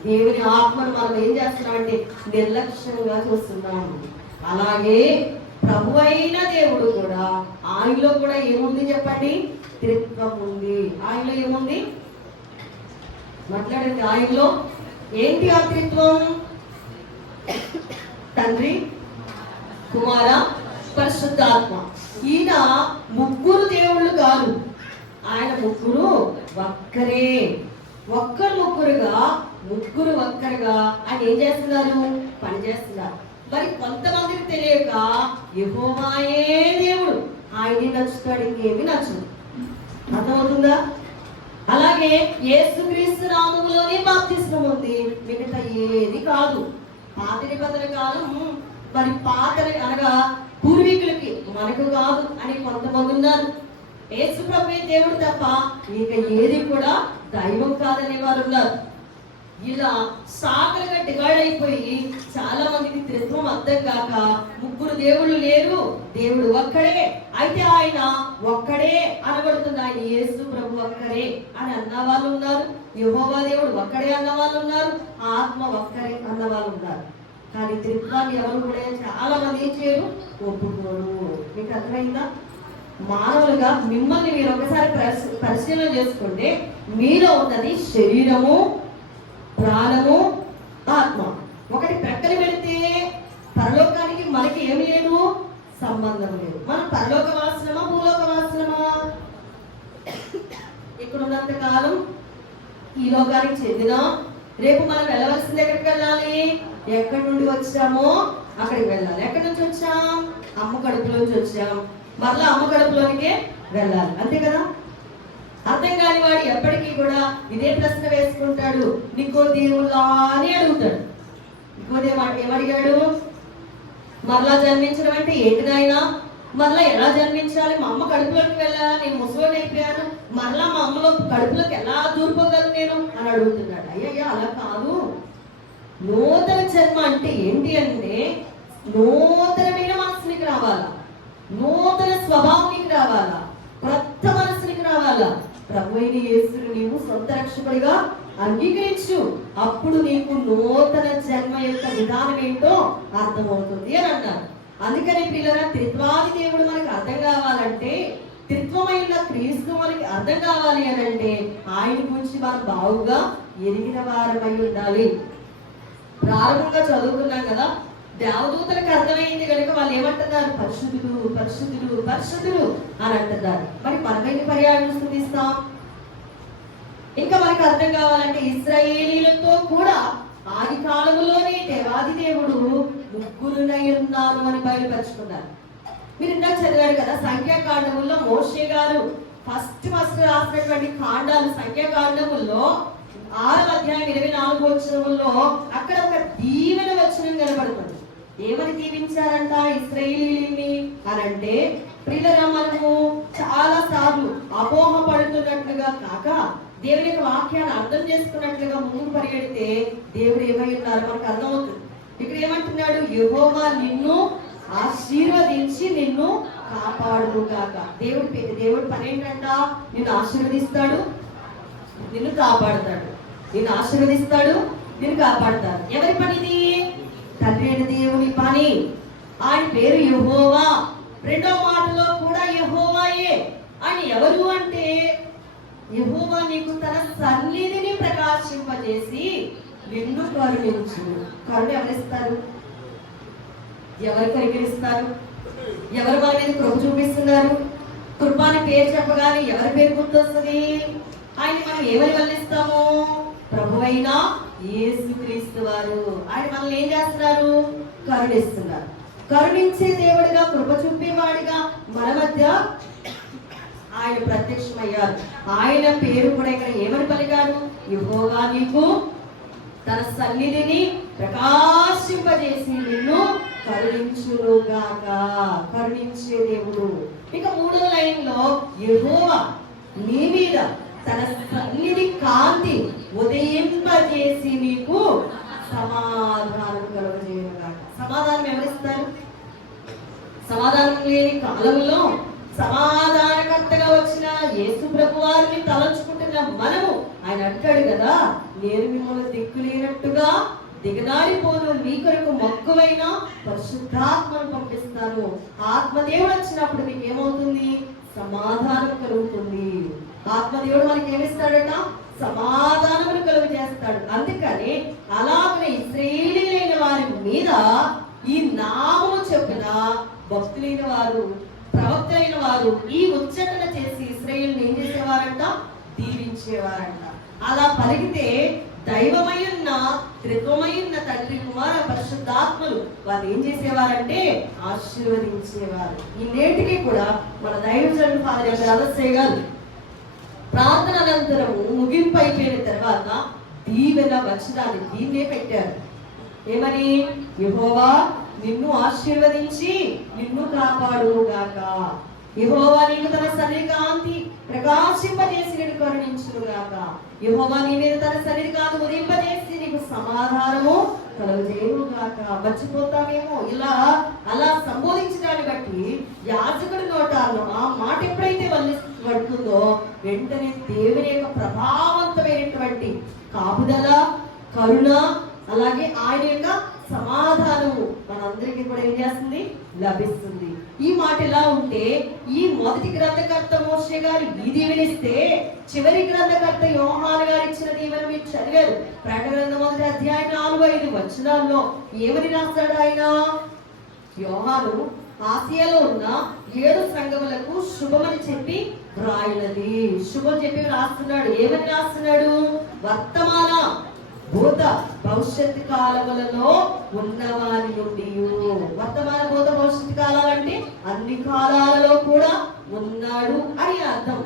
దేవుని ఆత్మను మనం ఏం చేస్తున్నామంటే నిర్లక్ష్యంగా చూస్తున్నాము. అలాగే ప్రభు అయిన దేవుడు కూడా, ఆయనలో కూడా ఏముంది చెప్పండి? త్రిత్వం ఉంది. ఆయనలో ఏముంది మాట్లాడండి. ఆయనలో ఏంటి ఆ త్రిత్వం? తండ్రి, కుమార, పరిశుద్ధాత్మ. ఈయన ముగ్గురు దేవుళ్ళు కాదు, ఆయన ముగ్గురు ఒక్కరే. ముగ్గురుగా ఒక్కరుగా ఆయన ఏం చేస్తున్నారు? పని చేస్తున్నారు. మరి కొంతమందికి తెలియక యెహోవాయే దేవుడు, ఆయనే నచ్చుతాడు, ఇంకేమి నచ్చదు. అర్థమవుతుందా? అలాగే యేసుక్రీస్తు నామములోనే బాప్తిస్మం ఉంది, మిగతా ఏది కాదు. పాత నిబంధన కాలం మరి అనగా పూర్వీకులకి, మనకు కాదు అని కొంతమంది ఉన్నారు. యేసు ప్రభువే దేవుడు తప్ప ఇక ఏది కూడా దైవం కాదనే వారు ఉన్నారు. ఇలా శాఖలుగా డివైడ్ అయిపోయి చాలా మందికి త్రిత్వం అర్థం కాక ముగ్గురు దేవుళ్ళు లేరు, దేవుడు ఒక్కడే. అయితే ఆయన ఒక్కడే అనబడుతుంది. ఆయన యేసు ప్రభు ఒక్కడే అని అన్న వాళ్ళు ఉన్నారు, యెహోవా దేవుడు ఒక్కడే అన్న వాళ్ళు ఉన్నారు, ఆత్మ ఒక్కడే అన్న వాళ్ళు ఉన్నారు. కానీ త్రిత్వాన్ని ఎవరు కూడా చాలా మంది ఏం చేయరు, ఒప్పుకోరు. మీకు అర్థమైందా? మానవులుగా మిమ్మల్ని మీరు ఒకసారి పరిశీలన చేసుకుంటే మీలో ఉన్నది శరీరము, ప్రాణము, ఆత్మ. ఒకటి ప్రక్కన పెడితే పరలోకానికి మనకి ఏమి లేదు, సంబంధం లేదు. మనం పరలోక వాసనమా, భూలోక వాసనమా? ఇక్కడ ఉన్నంత కాలం ఈ లోకానికి చెందిన, రేపు మనం వెళ్ళవలసింది ఎక్కడికి వెళ్ళాలి? ఎక్కడి నుండి వచ్చామో అక్కడికి వెళ్ళాలి. ఎక్కడి నుంచి వచ్చాం? అమ్మ కడుపులోంచి వచ్చాం, మరలా అమ్మ కడుపులోనికే వెళ్ళాలి. అంతే కదా? అర్థం కాని వాడు ఎప్పటికీ కూడా ఇదే ప్రశ్న వేసుకుంటాడు. నికోదేములా అని అడుగుతాడు. నికోదేము ఏమడిగాడు? మరలా జన్మించడం అంటే ఏంటి నాయనా? మరలా ఎలా జన్మించాలి? మా అమ్మ కడుపులోకి వెళ్ళాలా? నేను ముసలోని అయిపోయాను, మరలా మా అమ్మలో కడుపులోకి ఎలా దూరిపోగలను నేను అని అడుగుతున్నాడు. అయ్యయ్యా అలా కాదు. నూతన జన్మ అంటే ఏంటి అంటే నూతనమైన మనసునికి రావాలా, నూతన స్వభావానికి రావాలా, కొత్త మనసునికి రావాలా. ప్రభు అయిన యేసుని నీవు సొంత రక్షకుడిగా అంగీకరించు, అప్పుడు నీకు నూతన జన్మ యొక్క విధానం ఏంటో అర్థమవుతుంది అని అన్నారు. అందుకని పిల్లల త్రిత్వాది దేవుడు మనకి అర్థం కావాలంటే, త్రిత్వమైన క్రీస్తు మనకి అర్థం కావాలి అని అంటే ఆయన గురించి మనం బాగుగా ఎరిగిన వారమై ఉండాలి. ప్రారంభంగా చదువుకున్నాం కదా, దేవదూతలకు అర్థమైంది కనుక వాళ్ళు ఏమంటున్నారు? పరిశుద్ధుడు పరిశుద్ధుడు పరిశుద్ధుడు అని అంటున్నారు. మరి మనమైనా పర్యాయం స్తుతిస్తాం. ఇంకా మనకు అర్థం కావాలంటే ఇశ్రాయేలీలతో కూడా ఆది కాలంలోనే దేవాది దేవుడు ముగ్గురునై ఉన్నారు అని బయలుపరుచుకున్నారు. మీరు ఇందాక చదివారు కదా సంఖ్యాకాండముల్లో మోషే గారు ఫస్ట్ రాసినటువంటి కాండాలు సంఖ్యాకాండముల్లో 6వ అధ్యాయం 24వ వచనంలో అక్కడ ఒక దీవెన వచనం కనబడుతుంది. ఏమని దీవించారంట ఇశ్రాయేలీయుల్ని అని అంటే, ప్రియులారా, మనము చాలా సార్లు అపోహ పడుతున్నట్లుగా కాక దేవుని యొక్క వాక్యాన్ని అర్థం చేసుకున్నట్లుగా ముందుకు పరిగెడితే దేవుడు ఏమై ఉన్నారు మనకు అర్థమవుతుంది. ఇక్కడ ఏమంటున్నాడు? యెహోవా నిన్ను ఆశీర్వదించి నిన్ను కాపాడుగాక. దేవుడి పని ఏంటంట? నిన్ను ఆశీర్వదిస్తాడు, నిన్ను కాపాడుతాడు. నిన్ను ఆశీర్వదిస్తాడు, నిన్ను కాపాడుతాడు. ఎవరి పనిది? తండ్రి అయిన దేవుని పని. ఆయన పేరు యెహోవా. రెండో మాటలో కూడా యెహోవాయే. ఆయన ఎవరు అంటే, యెహోవా నీకు తన సన్నిధిని ప్రకాశింపజేసి నిన్ను కరుణించు. కరుణ ఎవరిస్తారు? ఎవరు కరిగిస్తారు? ఎవరు మన మీద కృప చూపిస్తున్నారు? కృపాని పేరు చెప్పగానే ఎవరి పేరు గుర్తొస్తుంది? ఆయన మనం ఏమని వల్లిస్తాము? ప్రభువైన యేసుక్రీస్తు వారు. ఆయన మనల్ని ఏం చేస్తున్నారు? కరుణిస్తున్నారు. కరుణించే దేవుడిగా, కృప చూపేవాడిగా మన మధ్య ఆయన ప్రత్యక్షమయ్యారు. ఆయన పేరు కూడా ఇక్కడ ఏమని పలికాడు? యెహోవా నీకు తన సన్నిధిని ప్రకాశింపజేసి నిన్ను కరుణించుగాక. కరుణించే దేవుడు. ఇక 3వ లైన్లో యెహోవా నీ మీద తన సన్నిధి కాంతి ఉదయింపజేసి నీకు సమాధానం కలుగజేయుగాక. సమాధానం ఎవరిస్తారు? సమాధానం లేని కాలంలో సమాధానకర్తగా వచ్చిన యేసు ప్రభు వారిని తలంచుకుంటున్న మనము, ఆయన అంటాడు కదా, నేను మిమ్మల్ని దిక్కులేనట్టుగా దిగనాడిపోను, మీ కొరకు మక్కువైన పరిశుద్ధాత్మను పంపిస్తాను. ఆత్మదేవుడు వచ్చినప్పుడు మీకు ఏమవుతుంది? సమాధానం కలుగుతుంది. ఆత్మదేవుడు మనకి ఏమిస్తాడట? సమాధానమును కలుగు చేస్తాడు. అందుకని అలాగనే ఇశ్రాయేలీయులైన వారి మీద ఈ నామము చెప్పిన భక్తులైన వారు, ప్రవక్తలైన వారు ఈ ఉచ్చటన చేసి ఇశ్రాయేలుని ఏం చేసేవారంట? దీవించేవారంట. అలా పలికితే దైవమయున్న త్రిత్వమయున్న తండ్రి, కుమార, పరిశుద్ధాత్మలు వారు ఏం చేసేవారంటే ఆశీర్వదించేవారు. ఈ నేటికి కూడా మన దైవజనుడు ఫాదర్ అలస్సయ్య గారు ప్రార్థన అనంతరము ముగింపు అయిపోయిన తర్వాత దీవెన వచనాన్ని దీన్నే పెట్టారు. ఏమని? యెహోవా నిన్ను ఆశీర్వదించి నిన్ను కాపాడుగాక. యెహోవా నీకు తన సన్నిధి కాంతి ప్రకాశింపజేసి నిన్ను కరుణించుగాక. యెహోవా నీ మీద తన సన్నిధి కాంతి ఉదయింపజేసి నీకు సమాధానము కలుగజేయుగాక. మర్చిపోతామేమో. ఇలా అలా సంబోధించడాన్ని బట్టి యాజకుడి నోటాల్లో ఆ మాట ఎప్పుడైతే వల్లిస్తుందో వెంటనే దేవుని యొక్క ప్రభావవంతమైనటువంటి కాపుదల, కరుణ, అలాగే ఆయన యొక్క సమాధానము మనందరికీ కూడా ఏం చేస్తుంది? లభిస్తుంది. ఈ మాట ఎలా ఉంటే, ఈ మొదటి గ్రంథకర్త మోషే గారు ఈ దీవెనిస్తే, చివరి గ్రంథకర్త యోహాను గారు ఇచ్చిన దీవెన మీరు చదివారు. ప్రకటన గ్రంథం 1వ అధ్యాయం 4-5 వచనాల్లో ఏమని రాస్తాడు ఆయన? యోహాను ఆసియాలో ఉన్న 7 సంఘములకు శుభమని చెప్పి రాయినది. శుభం చెప్పి రాస్తున్నాడు. ఏమని రాస్తున్నాడు? వర్తమాన, భూత, భవిష్యత్తు కాలములలో ఉన్నవారి నుండి. వర్తమాన, భూత, భవిష్యత్తు కాలాలంటే అన్ని కాలాలలో కూడా ఉన్నాడు అని అర్థం.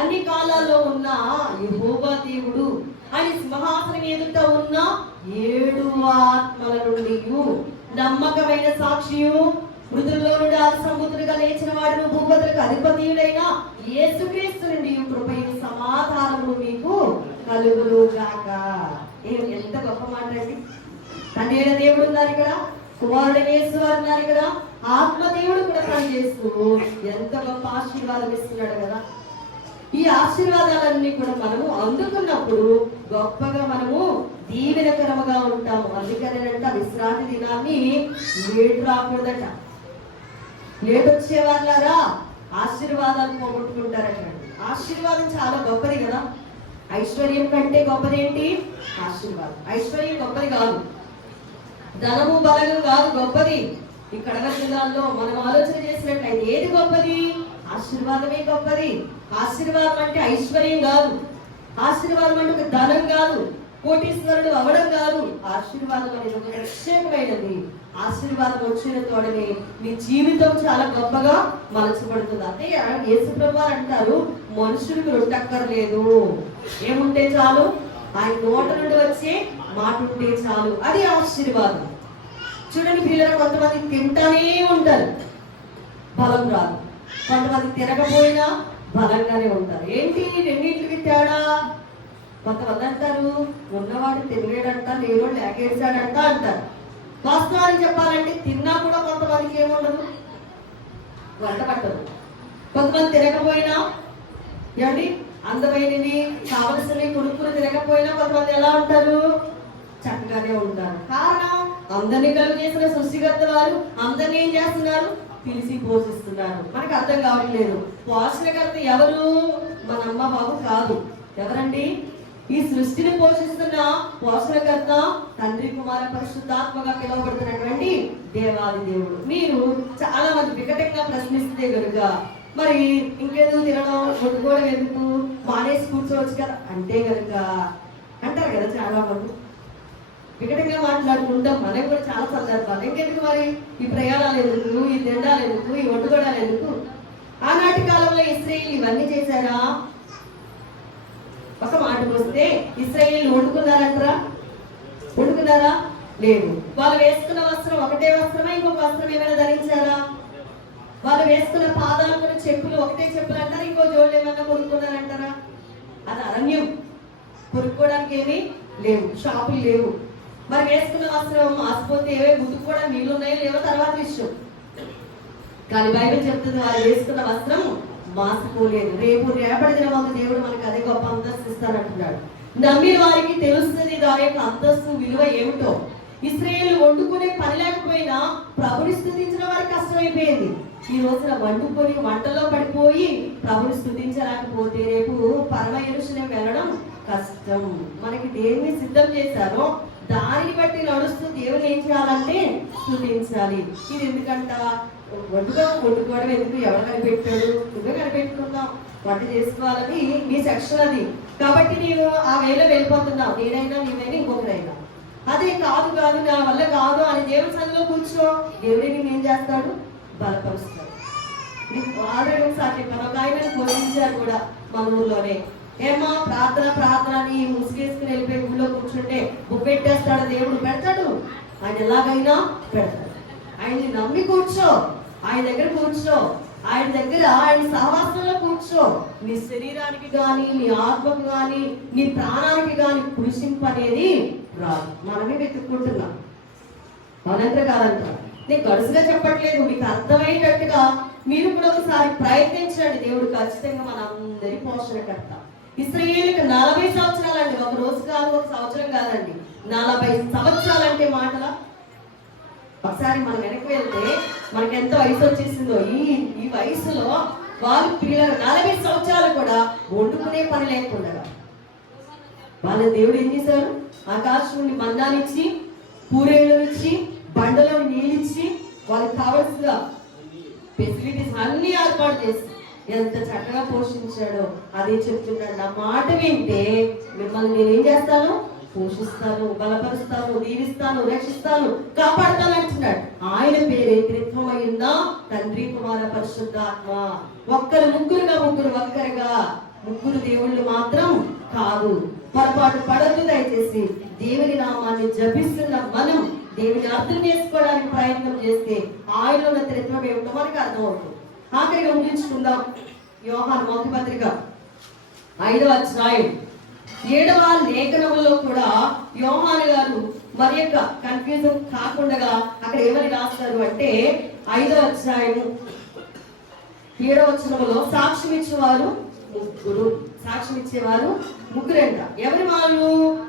అన్ని కాలాల్లో ఉన్న యెహోవా దేవుడు అని సింహాసనం ఎదుట ఉన్న 7 ఆత్మల నుండి, నమ్మకమైన సాక్షియు, మృతుల్లో నుండి అసంబుద్ధుడిగా లేచిన వాడును, భూపతులకు అధిపతియుడైన యేసుక్రీస్తు నుండి కృపయు సమాధానము మీకు కలుగునుగాక. ఎంత గొప్ప మాట అండి! తండ్రి అయిన దేవుడు ఉన్నారు ఇక్కడ, కుమారుడైన యేసు వారు ఉన్నారు ఇక్కడ, ఆత్మదేవుడు కూడా పనిచేస్తూ ఎంత గొప్ప ఆశీర్వాదం ఇస్తున్నాడు కదా. ఈ ఆశీర్వాదాలన్నీ కూడా మనము అందుకున్నప్పుడు గొప్పగా మనము దీవెనకరముగా ఉంటాము. అందుకనేనంట విశ్రాంతి దినాన్ని లేట్ రాకూడదట. లేట్ వచ్చే వాళ్ళారా ఆశీర్వాదాలు పోగొట్టుకుంటారట. ఆశీర్వాదం చాలా గొప్పది కదా. ఐశ్వర్యం కంటే గొప్పదేంటి? ఆశీర్వాదం. ఐశ్వర్యం గొప్పది కాదు, ధనము బలగం కాదు గొప్పది. ఈ కడవ జిల్లాల్లో మనం ఆలోచన చేసినట్లయితే ఏది గొప్పది? ఆశీర్వాదమే గొప్పది. ఆశీర్వాదం అంటే ఐశ్వర్యం కాదు, ఆశీర్వాదం అంటే ఒక ధనం కాదు, కోటీశ్వరుడు అవడం కాదు. ఆశీర్వాదం అనేది ఒక ప్రత్యేకమైనది. ఆశీర్వాదం వచ్చిన తోడనే నీ జీవితం చాలా గొప్పగా మలచబడుతుంది. అదే యేసుప్రభు వారు అంటారు, మనుషులకు రొట్టక్కర్లేదు, ఏముంటే చాలు, ఆయన నోట నుండి వచ్చే మాట ఉంటే చాలు. అది ఆశీర్వాదం. చూడండి పిల్లలు, కొంతమంది తింటానే ఉంటారు, బలం రాదు. కొంతమంది తినకపోయినా బలంగానే ఉంటారు. ఏంటి రెండింటికి తేడా? కొంతమంది అంటారు, ఉన్నవాడు తినలేడంట, లేనోడు లేకేసాడంట అంటారు. వాస్తవానికి చెప్పాలంటే తిన్నా కూడా కొంతమందికి ఏముండదు, వంట పట్టదు. కొంతమంది తినకపోయినా, ఏమండి, అందమైనవి కావలసినవి కొనుక్కుని తినకపోయినా కొంతమంది ఎలా ఉంటారు, చక్కగానే ఉంటారు. కారణం, అందరినీ కలుగు చేసిన సృష్టికర్త వారు అందరినీ ఏం చేస్తున్నారు, పిలిచి పోషిస్తున్నారు. మనకు అర్థం కావట్లేదు. పోషణకర్త ఎవరు? మన అమ్మ బాబు కాదు. ఎవరండి? ఈ సృష్టిని పోషిస్తున్న పోషణకర్త తండ్రి, కుమార, పరిశుద్ధాత్మగా పిలువబడుతున్నటువంటి దేవాది దేవుడు. మీరు చాలా మంది వికటంగా ప్రశ్నిస్తే కనుక, మరి ఇంకేదో తినడం, వండుకోవడం ఎందుకు, మానేసి కూర్చోవచ్చు కదా అంటే కనుక అంటారు కదా చాలా మంది. వికటంగా మాట్లాడుకుంటాం మనం కూడా చాలా సందర్భాలు. ఇంకెందుకు మరి ఈ ప్రయాణాలు ఎందుకు, ఈ తిండాలు ఎందుకు, ఈ వండుకోవడాలు ఎందుకు? ఆనాటి కాలంలో ఇశ్రాయేలు ఇవన్నీ చేశారా? ఒక మాటకు వస్తే ఇశ్రాయేలు వండుకున్నారంటారా? వండుకున్నారా? లేదు. వాళ్ళు వేసుకున్న వస్త్రం ఒకటే వస్త్రమా, ఇంకొక వస్త్రం ఏమైనా ధరించారా? వాళ్ళు వేసుకున్న పాదాలు కూడా చెప్పులు ఒకటే చెప్పులు అంటారా, ఇంకో జోళ్ళు ఏమైనా కొనుక్కున్నారంటారా? అది అరణ్యం. కొనుక్కోవడానికి ఏమీ లేవు, షాపులు లేవు. మరి వేసుకున్న వస్త్రం మాసిపోతే ఏవే గుర్తుకు కూడా నీళ్ళు ఉన్నాయో లేవో తర్వాత విషయం. కానీ బైబిల్ చెప్తుంది, వారు వేసుకున్న వస్త్రం మాసిపోలేదు. రేపటి దినమందు దేవుడు మనకి అదే గొప్ప అంతస్తు ఇస్తానంటున్నాడు. నమ్మిన వారికి తెలుస్తుంది దాని యొక్క అంతస్తు విలువ ఏమిటో. ఇశ్రాయేలు వండుకునే పని లేకపోయినా ప్రభుని స్తుతించిన వారికి కష్టమైపోయింది. ఈ రోజున వండుకొని వంటలో పడిపోయి ప్రభుని స్తుతించలేకపోతే రేపు పరమ యెరూషలేము వెళ్ళడం కష్టం. మనకి దేన్ని సిద్ధం చేశారో దానిని బట్టి నడుస్తూ దేవుని ఏం చేయాలంటే స్తుతించాలి. ఇది ఎందుకంట, వండుకోవడం ఎందుకు, ఎవరు కనిపెట్టాడు, నువ్వే కనిపెట్టుకుందాం, వంట చేసుకోవాలని నీ సెక్షన్ అది. కాబట్టి నీవు ఆ వేలో వెళ్ళిపోతున్నావు, నేనైనా నీవైనా ఇంకొకరైనా. అదే కాదు కాదు నా వల్ల కాదు అని దేవుడి సన్నిధిలో కూర్చో, దేవుడే నేను ఏం చేస్తాడు, బలపరుస్తాడు. ఆల్రెడీ ఒకసారి చెప్పాను, ఒక ఆయన బోధించారు కూడా మన ఊర్లోనే. ఏమా ప్రార్థన అని ముసుగేసుకుని వెళ్ళిపోయి ఊళ్ళో కూర్చుంటే బుక్ పెట్టేస్తాడు దేవుడు, పెడతాడు. ఆయన ఎలాగైనా పెడతాడు. ఆయన్ని నమ్మి కూర్చో, ఆయన దగ్గర కూర్చో, ఆయన దగ్గర ఆయన సహవాసంలో కూర్చో. నీ శరీరానికి కానీ, నీ ఆత్మకు కానీ, నీ ప్రాణానికి కానీ కృషింపు అనేది రాదు. మనమే వెతుక్కుంటున్నాం. మనంతా కాదంట. నేను గడుసుగా చెప్పట్లేదు, మీకు అర్థమయ్యేటట్టుగా మీరు కూడా ఒకసారి ప్రయత్నించండి. దేవుడు ఖచ్చితంగా మన అందరి పోషణకర్త. ఇశ్రాయేలుకి 40 సంవత్సరాలండి, ఒక రోజు కాదు, ఒక సంవత్సరం కాదండి, 40 సంవత్సరాలంటే మాటలా? ఒకసారి మనం వెనక్కి వెళ్తే మనకి ఎంత వయసు వచ్చేసిందో. ఈ వయసులో వారు పిల్లలు 40 సంవత్సరాలు కూడా వండుకునే పని లేకుండా వాళ్ళ దేవుడు ఏం చేశారు, ఆకాశం నుండి మన్నానిచ్చి, పూరేళ్ళనిచ్చి, బండలో నీళ్ళిచ్చి, వాళ్ళకి కావలసిన ఫెసిలిటీస్ అన్ని ఏర్పాటు చేసి ఎంత చక్కగా పోషించాడో. అదే చెప్తున్నాడు, నా మాట వింటే మిమ్మల్ని నేనేం చేస్తాను, పోషిస్తాను, బలపరుస్తాను, దీవిస్తాను, రక్షిస్తాను, కాపాడుతాను అంటున్నాడు. ఆయన పేరే త్రిత్వమైందా, తండ్రి, కుమార, పరిశుద్ధాత్మ. ఒక్కరు ముగ్గురుగా, ముగ్గురు ఒక్కరుగా, ముగ్గురు దేవుళ్ళు మాత్రం కాదు. పొరపాటు పడద్దు దయచేసి. దేవుని నామాన్ని జపిస్తున్న మనం దేవుని అర్థం చేసుకోవడానికి ప్రయత్నం చేస్తే ఆయన ఉన్న త్రిత్వం ఏమిటో మనకు అర్థమవుతుంది. ఆఖరిగా ముగించుకుందాం. యోహాను మొదటి పత్రిక 5వ అధ్యాయం 7వ లేఖనములో కూడా యోహాను గారు మరి యొక్క కన్ఫ్యూజన్ కాకుండా అక్కడ ఏమని రాస్తారు అంటే 5వ అధ్యాయం 7వ వచనములో సాక్ష్యం ఇచ్చేవారు ముగ్గురు, సాక్ష్యం ఇచ్చేవారు ముగ్గురంట. ఎవరి వాళ్ళు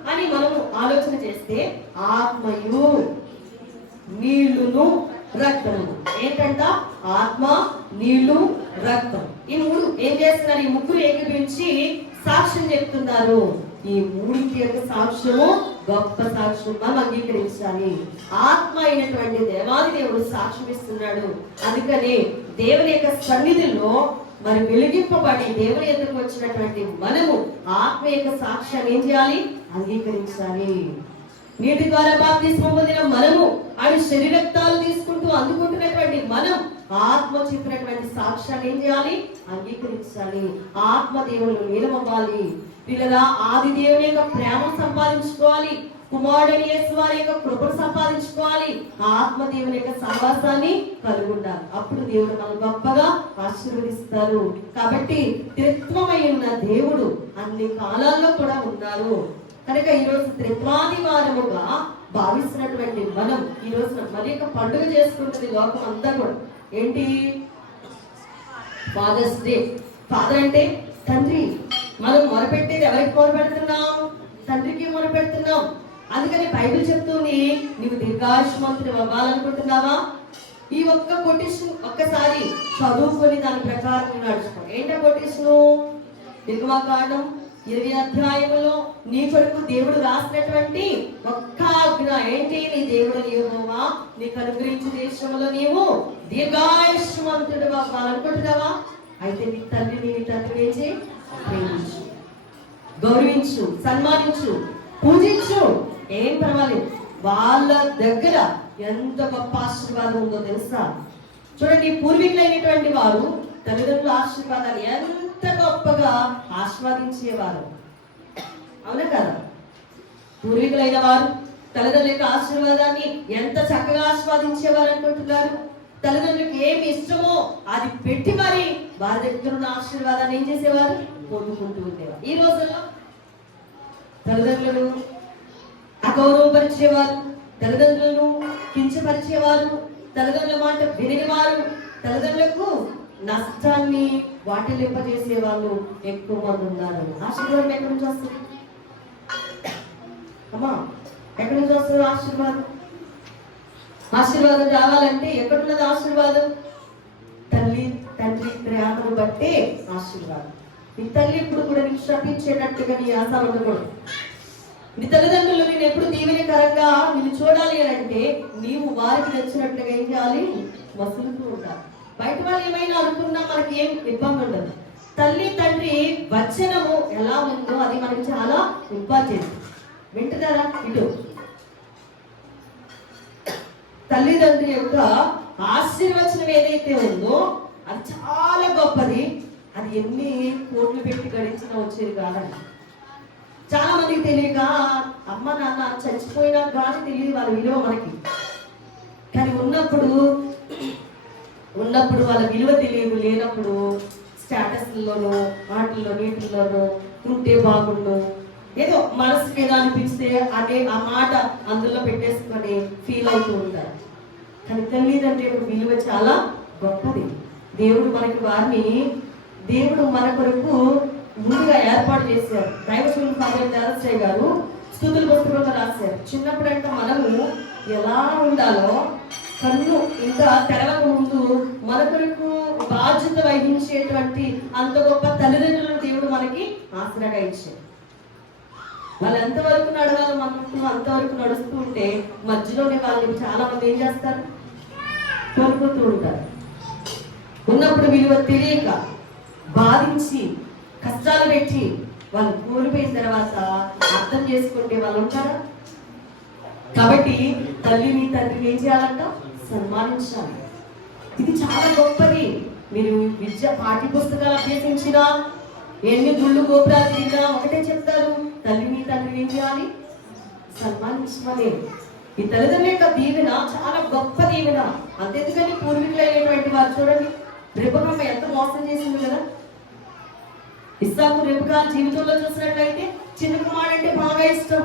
అని మనము ఆలోచన చేస్తే ఆత్మయు, నీళ్లును, రక్తము. ఏంటంట? ఆత్మ, నీళ్లు, రక్తం. ఈ మూడు ఏం చేస్తున్నారు? ఈ ముగ్గురు ఏకీభవించి సాక్ష్యం చెప్తున్నారు. ఈ మూడింటి యొక్క సాక్ష్యము గొప్ప సాక్ష్యం, మనం అంగీకరించాలి. ఆత్మ అయినటువంటి దేవాది దేవుడు సాక్ష్యం ఇస్తున్నాడు. అందుకని దేవుని యొక్క సన్నిధిలో మరి వెలిగింపబడి దేవుని ఎదురుకు వచ్చినటువంటి మనము ఆత్మ యొక్క సాక్ష్యాన్ని ఏం చేయాలి? అంగీకరించాలి. నీటి ద్వారా బాప్తిస్మం పొందిన మనము ఆయన శరీరక్తాలు తీసుకుంటూ అందుకుంటున్నటువంటి మనం ఆత్మ చెప్పినటువంటి సాక్ష్యాన్ని ఏం చేయాలి? అంగీకరించాలి. ఆత్మ దేవుళ్ళు నీలమవ్వాలి. పిల్లల ఆది దేవుని యొక్క ప్రేమ సంపాదించుకోవాలి. కుమారుడని యేసు వారి యొక్క కృపను సంపాదించుకోవాలి. ఆత్మ దేవుని యొక్క సహవాసాన్ని కలిగి ఉండాలి. అప్పుడు దేవుడు మనం గొప్పగా ఆశీర్వదిస్తారు. కాబట్టి త్రిత్వమై ఉన్న దేవుడు అన్ని కాలాల్లో కూడా ఉన్నారు కనుక ఈరోజు త్రిత్వాదివారముగా భావిస్తున్నటువంటి మనం ఈ రోజున మరి యొక్క పండుగ చేసుకుంటుంది లోకం అంతా కూడా. ఏంటి? Fathers day. ఫాదర్ అంటే తండ్రి. మనం మొరపెట్టేది ఎవరికి మొరపెడుతున్నాం? తండ్రికి మొరపెడుతున్నాం. అందుకని బైబిల్ చెప్తుంది, నీవు దీర్ఘాయుష్మంతుడు అవ్వాలనుకుంటున్నావా? ఈ ఒక్క కొటేషన్ ఒక్కసారి చదువుకొని దాని ప్రకారం నడుచుకో. ఏంటో కొటేషను? నిర్గమకాండం 20 అధ్యాయములో నీ కొరకు దేవుడు రాసినటువంటి ఒక్క ఆజ్ఞ ఏంటి? నీ దేవుడు యెహోవా నీకు అనుగ్రహించే దేశంలో నీవు దీర్ఘాయుష్మంతుడు అవ్వాలనుకుంటున్నావా? అయితే నీ తండ్రిని నీ తండ్రి ఏం చేయి? ప్రేమించు, గౌరవించు, సన్మానించు, పూజించు. ఏం పర్వాలేదు. వాళ్ళ దగ్గర ఎంత గొప్ప ఆశీర్వాదం ఉందో తెలుసా? చూడండి, పూర్వీకులైనటువంటి వారు తల్లిదండ్రుల ఆశీర్వాదాన్ని ఎంత గొప్పగా ఆస్వాదించేవారు. అవునా కదా? పూర్వీకులైన వారు తల్లిదండ్రుల యొక్క ఆశీర్వాదాన్ని ఎంత చక్కగా ఆస్వాదించేవారు అనుకుంటున్నారు. తల్లిదండ్రులకు ఏమి ఇష్టమో అది పెట్టి మరి వారి దగ్గర ఉన్న ఆశీర్వాదాన్ని ఏం చేసేవారు? పొందుకుంటూ ఉండేవారు. ఈ రోజుల్లో తల్లిదండ్రులను అగౌరవపరిచేవారు, తల్లిదండ్రులను కించపరిచేవారు, తల్లిదండ్రుల మాట వినివారు, తల్లిదండ్రులకు నష్టాన్ని వాటిలింపజేసే వాళ్ళు ఎక్కువ మంది ఉన్నారు. ఆశీర్వాదం ఎక్కడి నుంచి వస్తుంది అమ్మా? ఎక్కడి నుంచి వస్తుంది ఆశీర్వాదం? ఆశీర్వాదం రావాలంటే ఎక్కడున్నది ఆశీర్వాదం? తల్లి తండ్రి ప్రేమను బట్టే ఆశీర్వాదం. నీ తల్లి ఎప్పుడు కూడా నీకు శపించేటట్టుగా నీ ఆశ ఉండకూడదు. నీ తల్లిదండ్రులు నేను ఎప్పుడు దీవెనకరంగా నిన్ను చూడాలి అంటే నీవు వారికి నచ్చినట్లుగా ఏం చేయాలి? వసులుతూ ఉండాలి. బయట వాళ్ళు ఏమైనా అనుకున్నా మనకి ఏం ఇబ్బంది ఉండదు. తల్లి తండ్రి వచనము ఎలా ఉందో అది మనకి చాలా ఇంపార్టెంట్. వింటున్నారా? ఇటు తల్లిదండ్రి యొక్క ఆశీర్వచనం ఏదైతే ఉందో అది చాలా గొప్పది. అది ఎన్ని కోట్లు పెట్టి గడించినా వచ్చేది కాదండి. చాలా మందికి తెలియక అమ్మ నాన్న చచ్చిపోయినా కానీ తెలియదు వాళ్ళ విలువ మనకి. కానీ ఉన్నప్పుడు వాళ్ళ విలువ తెలియదు. లేనప్పుడు స్టేటస్లోనూ వాటిల్లో నీటిల్లోనూ ఉంటే బాగుండు, ఏదో మనసుకి ఏదో అనిపిస్తే అదే ఆ మాట అందులో పెట్టేసుకొని ఫీల్ అవుతూ ఉంటారు. కానీ తల్లిదండ్రుల యొక్క విలువ చాలా గొప్పది. దేవుడు మనకి వారిని దేవుడు మన కొరకు ముందుగా ఏర్పాటు చేశారు. దైవశూలు ఫాదర్ జారస్టయ్య గారు స్తుతుల పుస్తకంలో రాశారు. చిన్నప్పుడంటే మనము ఎలా ఉండాలో కన్ను ఇంకా తెరవక ముందు మన కొరకు బాధ్యత వహించేటువంటి అంత గొప్ప తల్లిదండ్రులను దేవుడు మనకి ఆసరాగా ఇచ్చారు. వాళ్ళు ఎంతవరకు నడవాలో మనం అంతవరకు నడుస్తూ ఉంటే మధ్యలోనే వాళ్ళని చాలా మంది ఏం చేస్తారు? కోల్పోతూ ఉంటారు. ఉన్నప్పుడు విలువ తెలియక బాధించి కష్టాలు పెట్టి వాళ్ళు కోల్పోయిన తర్వాత అర్థం చేసుకుంటే వాళ్ళు ఉంటారా? కాబట్టి తల్లిని తండ్రిని ఏం చేయాలంట? సన్మానించాలి. ఇది చాలా గొప్పది. మీరు విద్య పాఠ్య పుస్తకాలు అభ్యసించినా ఎన్ని గుళ్ళు గోపురాలు తిరిగినా ఒకటే చెప్తారు, తల్లిని తండ్రిని ఏం చేయాలి? సన్మానించమని. ఈ తల్లిదండ్రుల యొక్క దీవెన చాలా గొప్ప దీవెన. అంతెందుకని పూర్వీకులైనటువంటి వారు చూడండి, రెబెక్క ఎంత మోసం చేసింది కదా. ఇస్సాకు రెబెక్క జీవితంలో చూసినట్లయితే చిన్న కుమారుడు అంటే బాగా ఇష్టం,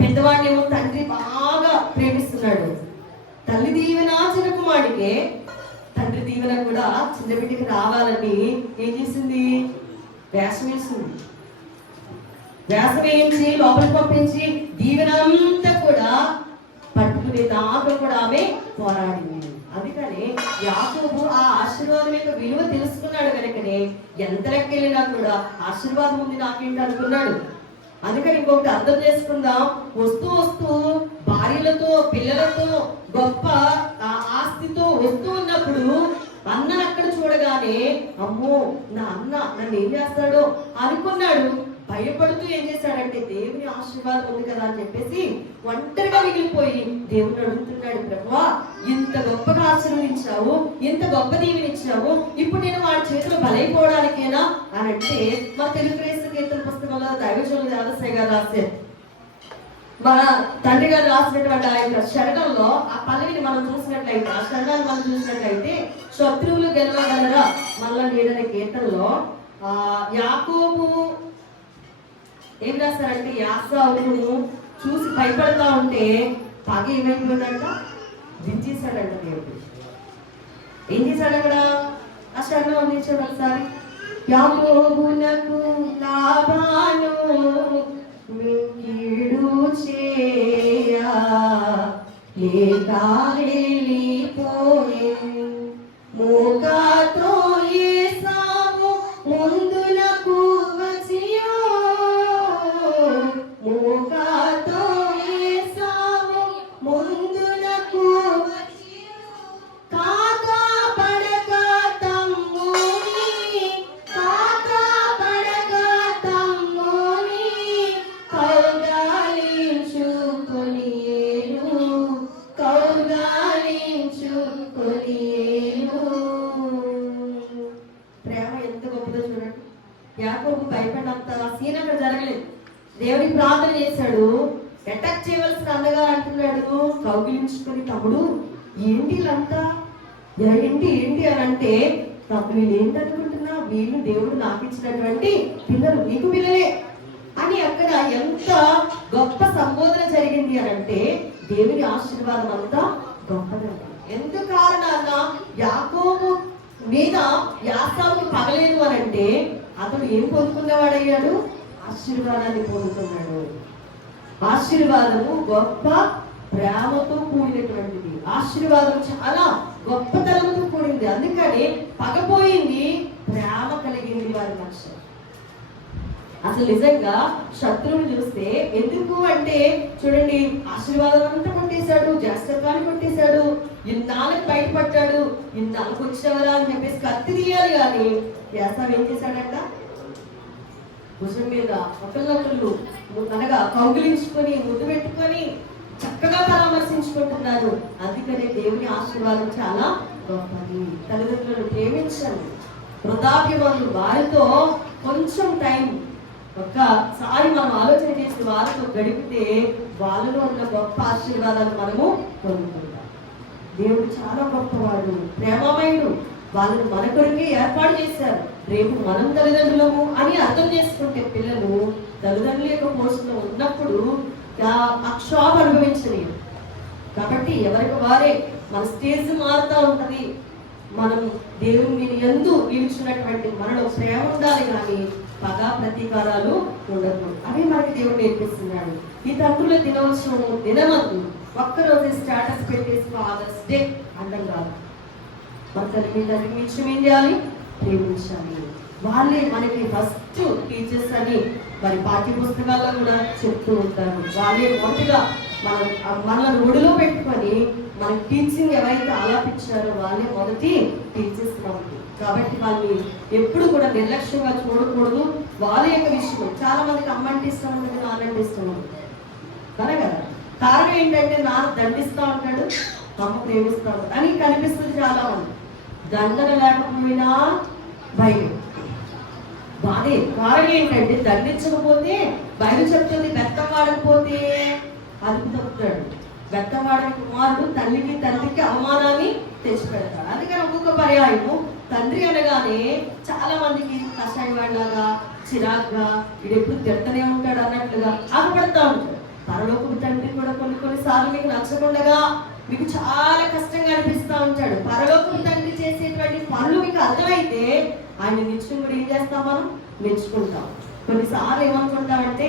పెద్దవాడిని ఏమో తండ్రి బాగా ప్రేమిస్తున్నాడు. తల్లి దీవెన చిన్న కుమారుడికే, తండ్రి దీవెన కూడా చిన్న బిడ్డకి రావాలని ఏం చేసింది? వేషం వేసింది. వేషం వేయించి లోపలికి పంపించి దీవెన అంతా కూడా పట్టుకునే దాకా కూడా ఆమె పోరాడింది. అందుకని యాకోబు ఆ ఆశీర్వాదం యొక్క విలువ తెలుసుకున్నాడు కనుకనే ఎంత లెక్కెళ్ళినా కూడా ఆశీర్వాదం ఉంది నాకేంటి అనుకున్నాడు. అందుకని ఇంకొకటి అర్థం చేసుకుందాం, వస్తూ వస్తూ భార్యలతో పిల్లలతో గొప్ప ఆస్తితో వస్తూ ఉన్నప్పుడు అన్నను అక్కడ చూడగానే అమ్మో నా అన్న నన్ను ఏం చేస్తాడో అనుకున్నాడు. భయపడుతూ ఏం చేశాడంటే దేవుని ఆశీర్వాదం ఉంది కదా అని చెప్పేసి ఒంటరిగా మిగిలిపోయి దేవుని అడుగుతున్నాడు, ప్రభువా ఇంత గొప్పగా ఆశీర్వదించావు, ఇంత గొప్ప దీవెనిచ్చావు, ఇప్పుడు నేను వాడి చేతిలో బలైపోవడానికేనా అని అంటే మా తెలుగు క్రైస్తవ కీర్తన పుస్తకంలో దైవజనులు దేవదాసయ్య గారు రాశారు. మన తండ్రి గారు రాసినటువంటి ఆ యొక్క శరణంలో ఆ పల్లవిని మనం చూసినట్లయితే, ఆ శరణాన్ని మనం చూసినట్లయితే శత్రువులు గెలవగలరా మళ్ళా నీడనే కీర్తనలో యాకోబు ఏం రాస్తారంటే యాసావును చూసి భయపడతా ఉంటే పగ ఏమైపోయిందంట, దించేశాడంట దేవుడు. ఏం చేశాడు అక్కడ? ఆ శరణం అందించాడు ఒకసారి. యాకోబునకు లాబాను మింగిడు చేయా లేక వెళ్ళిపోయెను, మోగాతో ఏసావు ముందులకు వచ్చియో, మోగాతో ఏసావు ముందులకు కాకా పడక తమ్ముని, కాకా పడక తమ్ముని కౌగాలించుకొనియేను, కౌగాలించుకొనియేను. ప్రేమ ఎంత గొప్పదో చూడండి. యాకోబు భయపడినంత సీన్ అక్కడ జరగలేదు. దేవుడికి ప్రార్థన చేశాడు. అటాక్ చేయవలసిన అన్నగారు అంటున్నాడు కౌగిలించుకొని, తమ్ముడు ఏంటి ఇలాంతా, ఏంటి ఏంటి అని అంటే, తమ్ముడు వీళ్ళు ఏంటనుకుంటున్నా, వీళ్ళు దేవుడు నాకు ఇచ్చినటువంటి పిల్లలు, నీకు పిల్లలే అని అక్కడ ఎంత గొప్ప సంబోధన జరిగింది అని అంటే దేవుని ఆశీర్వాదం అంతా గొప్పదంట. ఎందుకు కారణాన యాకోబు మీద యాసావు పగలేదు అని అంటే అతను ఏం పొందుకున్నవాడయ్యాడు? ఆశీర్వాదాన్ని పొందుతున్నాడు. ఆశీర్వాదము గొప్ప ప్రేమతో కూడినటువంటిది. ఆశీర్వాదం చాలా గొప్పతనంతో కూడింది. అందుకని పగపోయింది, ప్రేమ కలిగింది వారి మధ్య. అసలు నిజంగా శత్రువుని చూస్తే ఎందుకు అంటే చూడండి, ఆశీర్వాదం అంతా కొట్టేశాడు, జ్యేష్ఠత్వాన్ని కొట్టేశాడు, ఇన్నాళ్ళకి బయటపడ్డాడు, ఇన్నాళ్ళకి వచ్చేవరా అని చెప్పేసి కత్తి తీయాలి. కానీ యాసావు ఏం చేశాడంట? భుజం మీద ఒకళ్ళొకళ్ళు అనగా కౌగిలించుకొని ముద్దు పెట్టుకొని చక్కగా పరామర్శించుకుంటున్నారు. అందుకనే దేవుని ఆశీర్వాదం చాలా గొప్పది. తల్లిదండ్రులను ప్రేమించండి, వృద్ధాప్యములు వారితో కొంచెం టైం ఒక్కసారి మనం ఆలోచన చేసి వారితో గడిపితే వాళ్ళలో ఉన్న గొప్ప ఆశీర్వాదాలు మనము పొందుకుంటాం. దేవుడు చాలా గొప్పవాడు, ప్రేమమయుడు. వాళ్ళని మన కొరికే ఏర్పాటు చేశారు. రేపు మనం తల్లిదండ్రులము అని అర్థం చేసుకుంటే పిల్లలు తల్లిదండ్రుల యొక్క పోషణలో ఉన్నప్పుడు ఆ క్షోభ అనుభవించలేదు. కాబట్టి ఎవరికి వారే మన స్టేజ్ మారుతూ ఉంటది. మనం దేవుని యందు నిలిచినటువంటి మనలో ప్రేమ ఉండాలి, కానీ పగ ప్రతీకారాలు ఉండకూడదు. అవి మనకి దేవుడు నేర్పిస్తున్నాడు. ఈ తండ్రుల దినోత్సవం దినమందు ఒక్కరోజు స్టేటస్ పెట్టేసి ఫాదర్స్ డే అండం కాదు. మన తల్లి మించి ఏం చేయాలి? ప్రేమించాలి. వాళ్ళే మనకి ఫస్ట్ టీచర్స్ అని మరి పాఠ్య పుస్తకాల్లో కూడా చెప్తూ ఉంటారు. వాళ్ళే మొదటిగా మనల్ని ఒడిలో పెట్టుకొని మనకి టీచింగ్ ఎవరైతే ఆలాపించారో వాళ్ళే మొదటి టీచర్స్ మనకి. కాబట్టి వాళ్ళని ఎప్పుడు కూడా నిర్లక్ష్యంగా చూడకూడదు. వాళ్ళ యొక్క విషయం చాలా మందికి అమ్మ అంటే ఇష్టం ఉంటుంది, నాన్న అంటే ఇష్టం ఉంటుంది కదా కదా. కారణం ఏంటంటే నాన్న దండిస్తూ ఉంటాడు, అమ్మ ప్రేమిస్తూ ఉంటాడు అని కనిపిస్తుంది చాలా మంది. దండన లేకపోయినా భయం బాధే. కారణం ఏంటంటే దండించకపోతే బయలు చెప్తుంది, బెత్తం వాడకపోతే అదుపు తప్పుతాడు. బెత్తం వాడిన కుమారుడు తల్లికి తండ్రికి అవమానాన్ని తెచ్చిపెడతాడు. అందుకని ఒక్కొక్క పర్యాయము తండ్రి అనగానే చాలా మందికి కషాయవాడిలాగా చిరాగ్గా ఇది ఎప్పుడు తిడతనే ఉంటాడు అన్నట్లుగా ఆగపడతా ఉంటాడు. పరలోకపు తండ్రి కూడా కొన్నిసార్లు మీకు నచ్చకుండగా మీకు చాలా కష్టంగా అనిపిస్తూ ఉంటాడు. పరలోకపు తండ్రి చేసేటువంటి పనులు మీకు అర్థమైతే ఆయన నిత్యం కూడా ఏం చేస్తాం, మనం మెచ్చుకుంటాం. కొన్నిసార్లు ఏమనుకుంటామంటే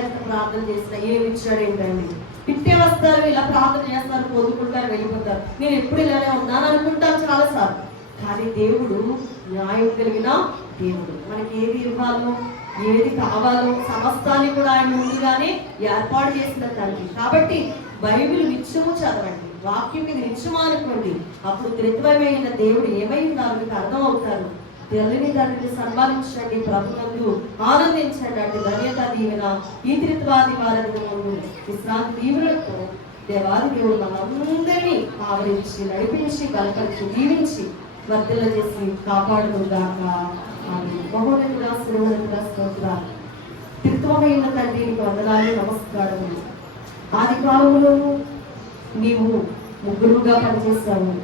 ఎంత ప్రార్థన చేసినా ఏమి ఇచ్చాడు ఏంటండి, ఇట్టే వస్తారు, ఇలా ప్రార్థన చేస్తారు, పొందుకుంటారు, వెళ్ళిపోతారు, నేను ఎప్పుడు ఇలానే ఉన్నాను అనుకుంటాను చాలాసార్లు. కానీ దేవుడు న్యాయం కలిగిన దేవుడు. మనకి ఏది ఇవ్వాలో ఏది కావాలో సమస్తాన్ని కూడా ఆయన ముందుగానే ఏర్పాటు చేసిన తండ్రి. కాబట్టి బైబిల్ నిత్యము చదవండి, వాక్యం మీద నిత్యమానుకోండి. అప్పుడు త్రిత్వమైన దేవుడు ఏమై ఉన్నారు మీకు అర్థం అవుతారు. తల్లిని తండ్రిని సన్మానించండి, ప్రభునందు ఆనందించండి. అంటే ధన్యత దీవెన ఈ త్రిత్వాది వారి విశ్రాంతి దీవులతో దేవాది దేవుడు మనందరినీ ఆవరించి నడిపించి బలపరిచి దీవించి వర్ధల చేసి కాపాడుకుందాక. మహోన్నతుడా శ్రీమతుడా స్తోత్రాలు. త్రిత్వమైన తండ్రికి వందనాలు, నమస్కారములు. ఆది కాలంలోనూ నీవు ముగ్గురుగా పనిచేస్తావు,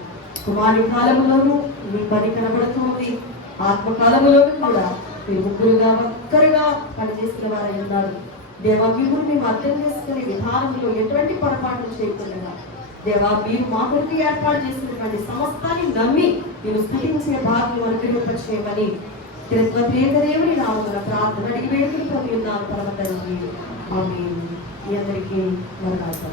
కుమారి కాలంలోనూ నీ పని కనబడుతుంది, ఆత్మకాలంలోనూ కూడా మీరు ముగ్గురుగా ఒక్కరుగా పనిచేసిన వారై ఉన్నారు. దేవా, మీరు మేము అర్థం చేసుకునే విధానంలో ఎటువంటి పొరపాట్లు చేయకుండా దేవా, మీరు మా కొరకు ఏర్పాటు చేసినటువంటి సమస్తాన్ని నమ్మి నేను స్థుతించే భాగ్యం అనుగ్రహింపచేయమని దేవుని నామమున ప్రార్థన అడిగి వేడుకలు పొంది ఉన్నాను పరమ తండ్రి. ఆమేన్. మీ అందరికీ వందనాలు.